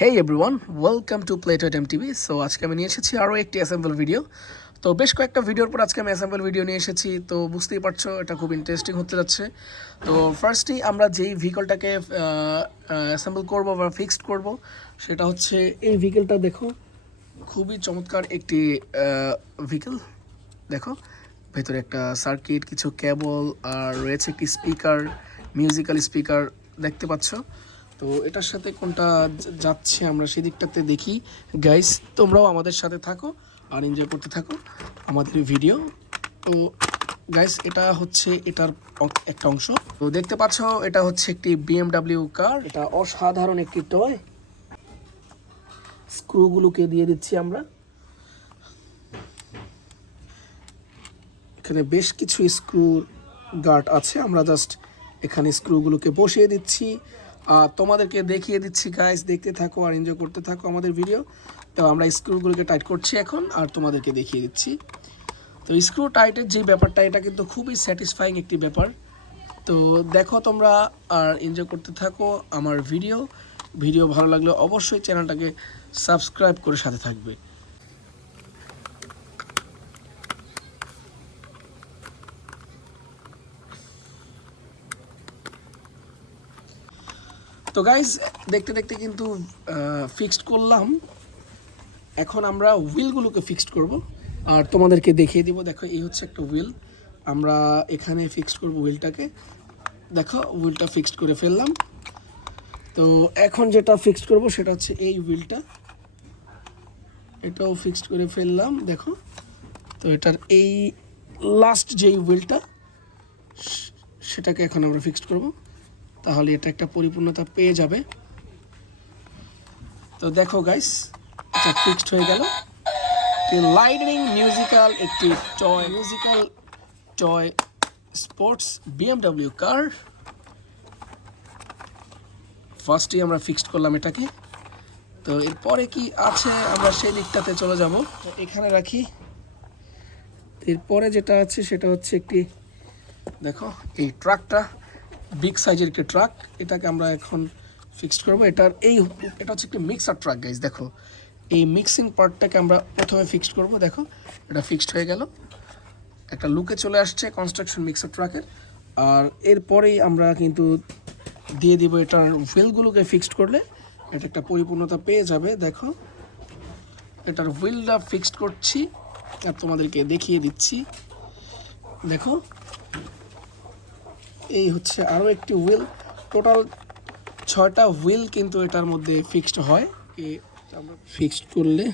Hey everyone, welcome to PlayToyTime TV. So আজকে আমি নিয়ে এসেছি আরও একটি অ্যাসেম্বল ভিডিও। তো বেশ কয়েকটা ভিডিওর পর আজকে আমি অ্যাসেম্বল ভিডিও নিয়ে এসেছি। তো বুঝতেই পারছো এটা খুব ইন্টারেস্টিং হতে যাচ্ছে। তো ফার্স্টেই আমরা যেই ভেহিকলটাকে অ্যাসেম্বল করব বা ফিক্সড করব সেটা হচ্ছে এই ভেহিকলটা। দেখো খুবই চমৎকার একটি ভেহিকল। দেখো ভেতরে একটা সার্কিট, কিছু কেবল আর রয়েছে একটি স্পিকার, মিউজিক্যাল স্পিকার দেখতে পাচ্ছ। তো এটার সাথে কোনটা যাচ্ছে আমরা সেদিকটাতে দেখি। গাইস তোমরাও আমাদের সাথে থাকো আর এনজয় করতে থাকো আমাদের ভিডিও। তো গাইস এটা হচ্ছে এটার একটা অংশ। তো দেখতে পাচ্ছ এটা হচ্ছে একটি BMW কার। এটা অসাধারণ একটি টয়। স্ক্রুগুলোকে দিয়ে দিচ্ছি আমরা। এখানে বেশ কিছু স্ক্রু গার্ড আছে, আমরা জাস্ট এখানে স্ক্রুগুলোকে বসিয়ে দিচ্ছি। তোমাদেরকে দেখিয়ে দিচ্ছি গাইস, দেখতে থাকো আর এনজয় করতে থাকো আমাদের ভিডিও। তো আমরা স্ক্রুগুলোকে টাইট করছি এখন আর তোমাদেরকে দেখিয়ে দিচ্ছি। তো স্ক্রু টাইটের যে ব্যাপারটা, এটা কিন্তু খুবই স্যাটিসফাইং একটি ব্যাপার। তো দেখো তোমরা আর এনজয় করতে থাকো আমার ভিডিও ভালো লাগলে অবশ্যই চ্যানেলটাকে সাবস্ক্রাইব করে সাথে থাকবে। তো গাইজ দেখতে দেখতে কিন্তু ফিক্সড করলাম। এখন আমরা হুইলগুলোকে ফিক্সড করব আর তোমাদেরকে দেখিয়ে দিব। দেখো এই হচ্ছে একটা হুইল, আমরা এখানে ফিক্সড করব হুইলটাকে। দেখো হুইলটা ফিক্সড করে ফেললাম। তো এখন যেটা ফিক্সড করব সেটা হচ্ছে এই হুইলটা, এটাও ফিক্সড করে ফেললাম। দেখো তো এটার এই লাস্ট যেই হুইলটা সেটাকে এখন আমরা ফিক্সড করব, তাহলে এটা একটা পরিপূর্ণতা পেয়ে যাবে। তো দেখো গাইস এটা ফিক্সড হয়ে গেল। লাইটনিং মিউজিক্যাল একটি টয় স্পোর্টস BMW কার ফার্স্টে আমরা ফিক্সড করলাম এটাকে। তো এরপরে কি আছে আমরা সেই দিকটাতে চলে যাব। তো এখানে রাখি। এরপরে যেটা আছে সেটা হচ্ছে একটি, দেখো এই ট্রাকটা বিগ সাইজের একটি ট্রাক, এটাকে আমরা এখন ফিক্সড করবো। এটা হচ্ছে একটি মিক্সার ট্রাক গাইজ। দেখো এই মিক্সিং পার্টটাকে আমরা প্রথমে ফিক্সড করব। দেখো এটা ফিক্সড হয়ে গেল, একটা লুকে চলে আসছে কনস্ট্রাকশন মিক্সার ট্রাকের। আর এরপরেই আমরা কিন্তু দিয়ে দিব এটার হুইলগুলোকে ফিক্সড করলে এটা একটা পরিপূর্ণতা পেয়ে যাবে। দেখো এটার হুইলটা ফিক্সড করছি আর তোমাদেরকে দেখিয়ে দিচ্ছি। দেখো এই হচ্ছে আরও একটি হুইল। টোটাল 6টা হুইল কিন্তু এটার মধ্যে ফিক্সড হয়। আমরা ফিক্সড করলে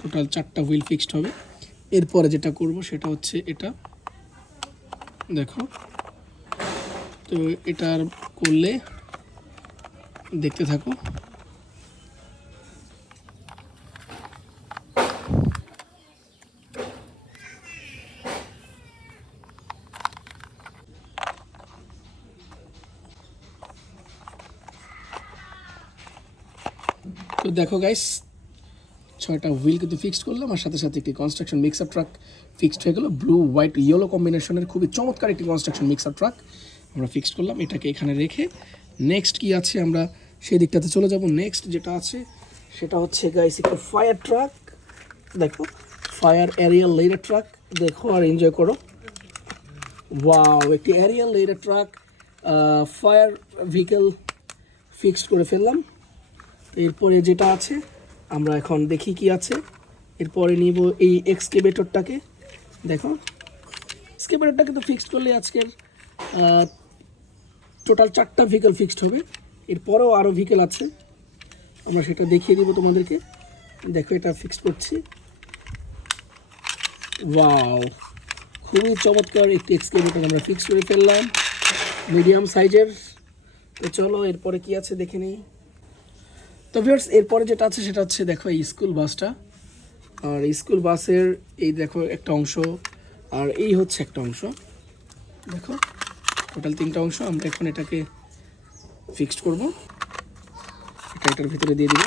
টোটাল 4টা হুইল ফিক্সড হবে। এরপরে যেটা করব সেটা হচ্ছে এটা। দেখো তো এটার করলে দেখতে থাকো। তো দেখো গাইস 6টা হুইল কিন্তু ফিক্সড করলাম আর সাথে সাথে একটি কনস্ট্রাকশন মিক্সার ট্রাক ফিক্সড হয়ে গেল। ব্লু হোয়াইট ইয়েলো কম্বিনেশনের খুবই চমৎকার একটি কনস্ট্রাকশন মিক্সার ট্রাক আমরা ফিক্সড করলাম। এটাকে এখানে রেখে নেক্সট কি আছে আমরা সেই দিকটাতে চলে যাব। নেক্সট যেটা আছে সেটা হচ্ছে গাইস একটা ফায়ার ট্রাক। দেখো ফায়ার এরিয়াল লেডার ট্রাক, দেখো আর এনজয় করো। ওয়াও, একটি aerial ladder truck fire vehicle fixed করে ফেললাম। এরপরে যেটা আছে আমরা এখন দেখি কি আছে। এরপরে নিব এই এক্সকেভেটরটাকে। দেখো এক্সকেভেটরটাকে তো ফিক্সড করলে আজকের টোটাল 4টা ভেহিকেল ফিক্সড হবে। এরপরেও আরও ভেহিকেল আছে, আমরা সেটা দেখিয়ে দিব তোমাদেরকে। দেখো এটা ফিক্সড করছি। ওয়াও, খুবই চমৎকার একটি এক্সকেভেটর আমরা ফিক্সড করে ফেললাম, মিডিয়াম সাইজের। তো চলো এরপরে কি আছে দেখে নিই। তো ভিউয়ার্স এরপরে যেটা আছে সেটা হচ্ছে দেখো এই স্কুল বাসটা। আর স্কুল বাসের এই দেখো একটা অংশ আর এই হচ্ছে একটা অংশ। দেখো টোটাল 3টা অংশ। আমরা এখন এটাকে ফিক্সড করব, এটার ভিতরে দিয়ে দিব।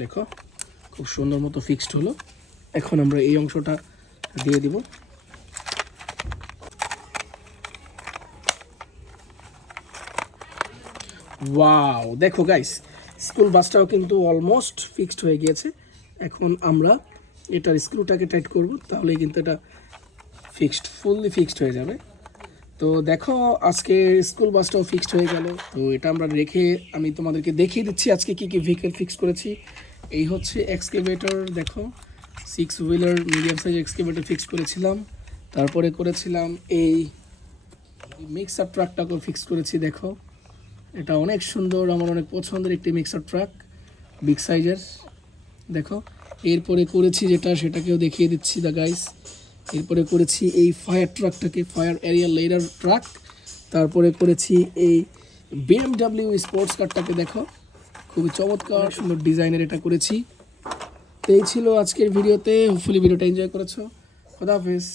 দেখো খুব সুন্দর মতো ফিক্সড হলো। এখন আমরা এই অংশটা দিয়ে দিব। ওয়াও, দেখো গাইস, স্কুল বাসটাও কিন্তু অলমোস্ট ফিক্সড হয়ে গিয়েছে। এখন আমরা এটার স্ক্রুটাকে টাইট করব, তাহলেই কিন্তু এটা ফিক্সড, ফুললি ফিক্সড হয়ে যাবে। তো দেখো আজকে স্কুল বাসটাও ফিক্সড হয়ে গেল। তো এটা আমরা রেখে আমি তোমাদেরকে দেখিয়ে দিচ্ছি আজকে কি কি ভেহিকেল ফিক্স করেছি। এই হচ্ছে এক্সকেভেটর, দেখো 6 wheeler medium size excavator fix করেছিলাম। তারপরে করেছিলাম এই মিক্সার ট্রাকটাকেও ফিক্স করেছি। দেখো এটা অনেক সুন্দর, আমার অনেক পছন্দের একটি মিক্সার ট্রাক, বিগ সাইজের। দেখো এরপরে করেছি যেটা, সেটাকেও দেখিয়ে দিচ্ছি দা গাইস। এরপরে করেছি এই ফায়ার ট্রাকটাকে, ফায়ার এরিয়া লেডার ট্রাক। তারপরে করেছি এই BMW স্পোর্টস কারটাকে, দেখো খুবই চমৎকার সুন্দর ডিজাইনের এটা করেছি। তো এই ছিল আজকের ভিডিওতে, হোপফুলি ভিডিওটা এনজয় করেছো। খোদা হাফেজ।